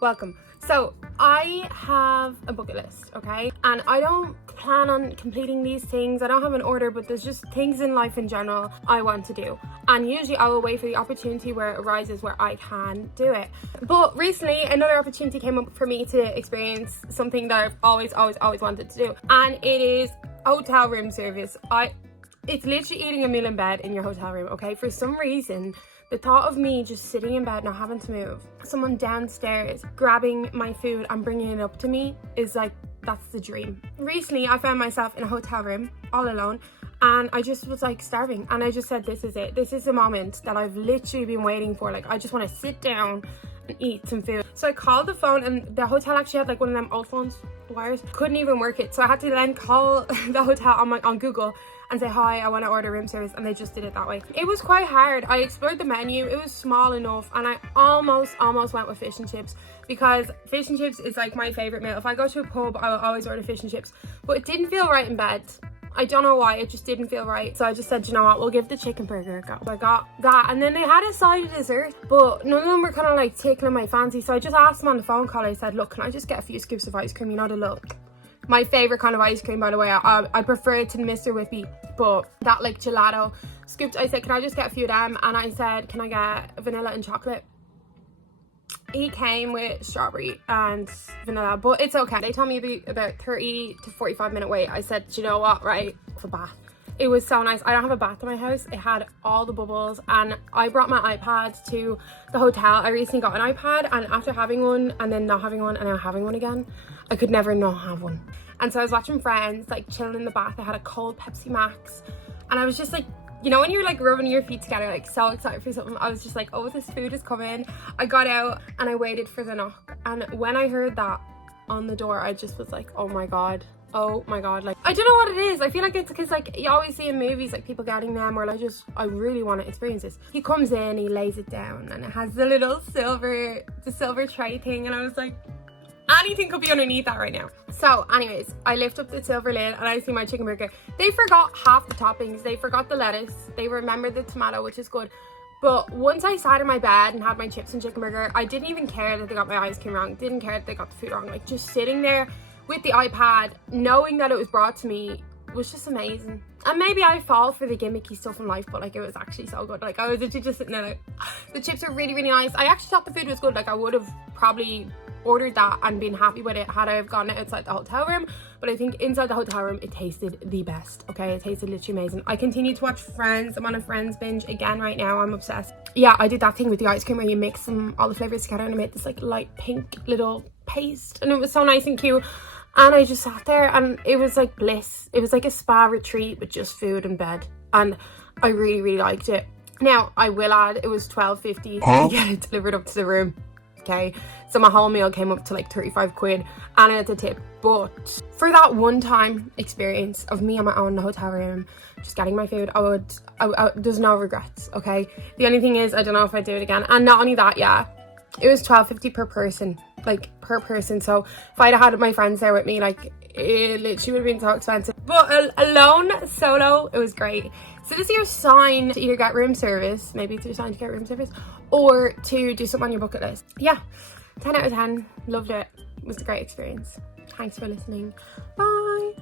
Welcome. So I have a bucket list, okay, and I don't plan on completing these things. I don't have an order, but there's just things in life in general I want to do, and usually I will wait for the opportunity where it arises where I can do it. But recently another opportunity came up for me to experience something that I've always wanted to do, and it is hotel room service. It's literally eating a meal in bed in your hotel room, okay? For some reason, the thought of me just sitting in bed, not having to move, someone downstairs grabbing my food and bringing it up to me is like, that's the dream. Recently, I found myself in a hotel room all alone, and I just was like starving, and I just said, this is it. This is the moment that I've literally been waiting for. Like, I just want to sit down and eat some food. So I called the phone, and the hotel actually had like one of them old phones, wires, couldn't even work it. So I had to then call the hotel on Google and say, hi, I want to order room service, and they just did it that way. It was quite hard. I explored the menu, it was small enough, and I almost went with fish and chips, because fish and chips is like my favorite meal. If I go to a pub, I will always order fish and chips, but it didn't feel right in bed. I don't know why, it just didn't feel right. So I just said, you know what, we'll give the chicken burger a go. So I got that, and then they had a side of dessert, but none of them were kind of like tickling my fancy. So I just asked them on the phone call. I said, look, can I just get a few scoops of ice cream? You know, the look. My favorite kind of ice cream, by the way. I prefer it to Mr. Whippy, but that like gelato scooped. I said, can I just get a few of them? And I said, can I get vanilla and chocolate? He came with strawberry and vanilla, but it's okay. They told me it'd be about 30 to 45 minute wait. I said, you know what, right? For bath. It was so nice. I don't have a bath in my house. It had all the bubbles, and I brought my iPad to the hotel. I recently got an iPad, and after having one and then not having one and now having one again, I could never not have one. And so I was watching Friends, like chilling in the bath. I had a cold Pepsi Max, and I was just like, you know when you're like rubbing your feet together, like so excited for something. I was just like, oh, this food is coming. I got out and I waited for the knock, and when I heard that on the door, I just was like, oh my god, like I don't know what it is. I feel like it's because like you always see in movies like people getting them, or like I really want to experience this. He comes in, he lays it down, and it has the little silver tray thing, and I was like, anything could be underneath that right now. So anyways, I lift up the silver lid and I see my chicken burger. They forgot half the toppings. They forgot the lettuce, they remembered the tomato, which is good. But once I sat in my bed and had my chips and chicken burger, I didn't even care that they got my ice cream wrong, didn't care that they got the food wrong. Like, just sitting there with the iPad, knowing that it was brought to me, was just amazing. And maybe I fall for the gimmicky stuff in life, but like, it was actually so good. Like, I was literally just sitting there like, the chips are really nice. I actually thought the food was good. Like, I would have probably ordered that and been happy with it had I have gone outside the hotel room, but I think inside the hotel room it tasted the best. Okay, it tasted literally amazing. I continue to watch Friends. I'm on a Friends binge again right now. I'm obsessed. Yeah, I did that thing with the ice cream where you mix them, all the flavors together, and I made this like light pink little paste, and it was so nice and cute. And I just sat there, and it was like bliss. It was like a spa retreat with just food and bed, and I really liked it. Now I will add, it was $12.50 to get it delivered up to the room. Okay, so my whole meal came up to like 35 quid, and I had to tip. But for that one time experience of me on my own in the hotel room just getting my food, there's no regrets. Okay, the only thing is, I don't know if I'd do it again. And not only that, yeah, it was $12.50 per person, like per person. So if I'd had my friends there with me, like, it literally would have been so expensive. But alone, solo, it was great. So this is your sign to either get room service, maybe it's your sign to get room service, or to do something on your bucket list. Yeah, 10 out of 10, loved it. It was a great experience. Thanks for listening. Bye.